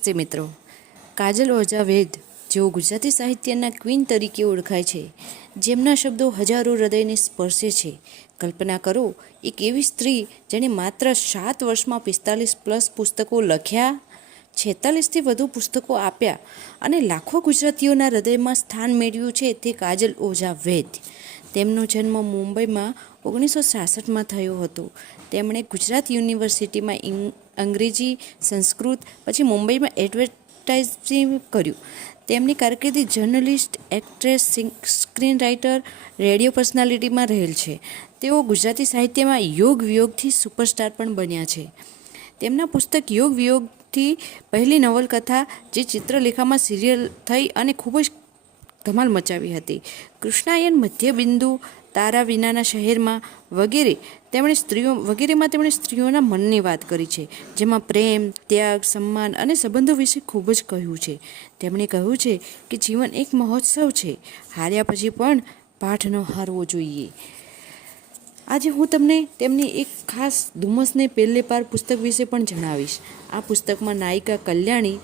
નમસ્તે મિત્રો. કાજલ ઓઝા વૈદ જેઓ ગુજરાતી સાહિત્યના ક્વીન તરીકે ઓળખાય છે, જેમના શબ્દો હજારો હૃદયને સ્પર્શે છે. કલ્પના કરો, એક એવી સ્ત્રી જેણે માત્ર 7 વર્ષમાં 45+ પુસ્તકો લખ્યા, 46થી વધુ પુસ્તકો આપ્યા અને લાખો ગુજરાતીઓના હૃદયમાં સ્થાન મેળવ્યું છે. તે કાજલ ઓઝા વૈદ. તેમનો જન્મ મુંબઈમાં 1966માં થયો હતો. તેમણે ગુજરાત યુનિવર્સિટીમાં અંગ્રેજી, સંસ્કૃત, પછી મુંબઈમાં એડવર્ટાઇઝિંગ કર્યું. તેમની કારકિર્દી journalist, actress, screen writer, radio પર્સનાલિટીમાં રહેલ છે. તેઓ ગુજરાતી સાહિત્યમાં યોગ વિયોગથી સુપરસ્ટાર પણ બન્યા છે. તેમના પુસ્તક યોગ વિયોગથી પહેલી નવલકથા, જે ચિત્રલેખામાં સિરિયલ થઈ અને ખૂબ જ ધમાલ મચાવી હતી, કૃષ્ણાયન, મધ્યબિંદુ, તારા વિનાના શહેરમાં વગેરેમાં તેમણે સ્ત્રીઓના મનની વાત કરી છે, જેમાં પ્રેમ, ત્યાગ, સન્માન અને સંબંધો વિશે ખૂબ જ કહ્યું છે. તેમણે કહ્યું છે કે જીવન એક મહોત્સવ છે, હાર્યા પછી પણ પાઠ ન હારવો જોઈએ. આજે હું તમને તેમની એક ખાસ ધુમ્મસને પેલે પાર પુસ્તક વિશે પણ જણાવીશ. આ પુસ્તકમાં નાયિકા કલ્યાણી